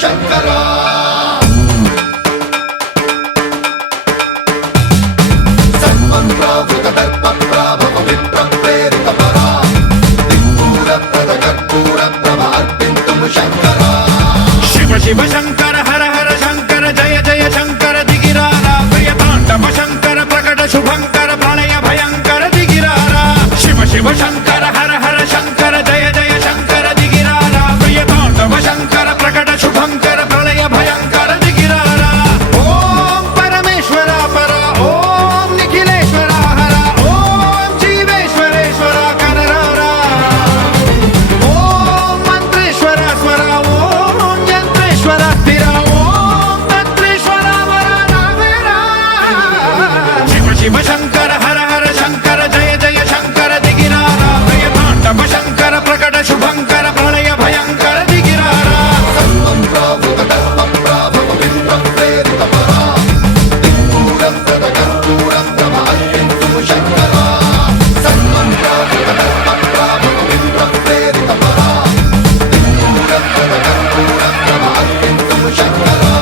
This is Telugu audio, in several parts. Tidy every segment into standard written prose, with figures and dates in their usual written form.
శంకరా సన్మంత్రావృత దర్ప ప్రాభవ విప్ర ప్రేరిత పరా దిక్పూర ప్రద కర్పూర ప్రభ అర్పింతుము శంకరా శివ శివ శంకర హర హర శంకర జయ జయ శంకర దిగిరారా ప్రియ తాండవ శంకర ప్రకట శుభంకర ప్రళయ భయంకర దిగిరారా శివ శివ శంకర హర హర శంకర జయ జయ శంకర దిగిరారా ప్రియ తాండవ శంకర ప్రకట శుభంకర ప్రళయ భయంకర దిగిరారా ఓం పరమేశ్వర పర ఓం నిఖిలేశ్వర హర ఓం జీవేశ్వరేశ్వర కరరారా ఓం మంత్రేశ్వర స్వర ఓం యంత్రేశ్వర స్థిర ఓం తంత్రేశ్వర వర నావేరా శివ శివ శంకర హర హర శంకర జయ జయ శంకర దిగిరారా ప్రియ తాండవ శంకర ప్రకట శుభంకర ప్రళయ భయంకర దిగిరారా సన్మంత్రావృత దర్ప ప్రాభవ విప్ర ప్రేరిత పరా దిక్పూర ప్రద కర్పూర ప్రభ అర్పింతుము శంకరా సన్మంత్రావృత దర్ప ప్రాభవ విప్ర ప్రేరిత పరా దిక్పూర ప్రద కర్పూర ప్రభ అర్పింతుము శంకరా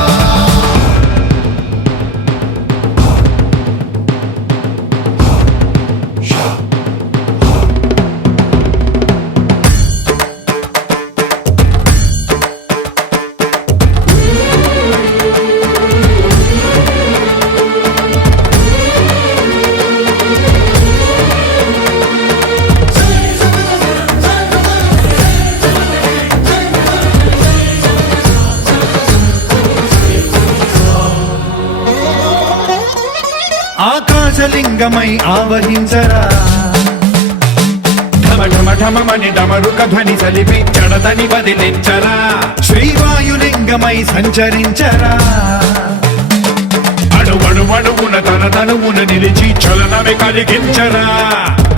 ఆకాశలింగమై ఆవహించరా ఢమ ఢమ ఢమమని డమరుక ధ్వని సలిపి జడదని వదిలించరా శ్రీవాయులింగమై సంచరించరా అణువణువున తన తనువున నిలిచి చలనమే కలిగించరా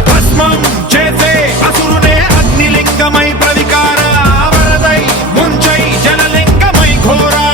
భస్మం చేసే అసురునే అగ్నిలింగమై ప్రవికార వరదై ముంచై జలలింగమై ఘోరా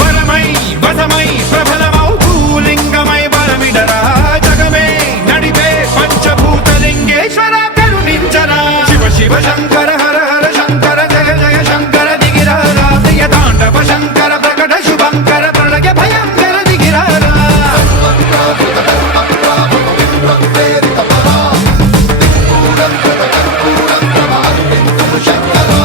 వరమై వసమై ప్రబలమౌ భూలింగమై బలమిడరా జగమే నడిపే పంచభూతలింగేశ్వర కరుణించరా శివ శివ శంకర హర హర శంకర జయ జయ శంకర దిగిరారా ప్రియ తాండవ శంకర ప్రకట శుభంకర ప్రళయ భయంకర దిగిరారా సన్మంత్రావృత దర్ప ప్రాభవ విప్ర ప్రేరిత పరా దిక్పూర ప్రద కర్పూర ప్రభ అర్పింతుము శంకరా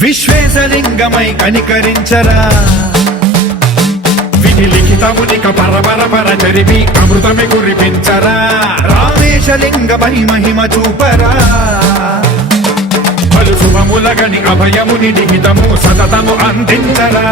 విశ్వేశలింగమై కనికరించరా విధి లిఖితమునిక పరపర పర చరివి అమృతమి కురిపించరా రామేశలింగమై మహిమ చూపరా పలు శుభములగని అభయముని లిఖితము సతతము అందించరా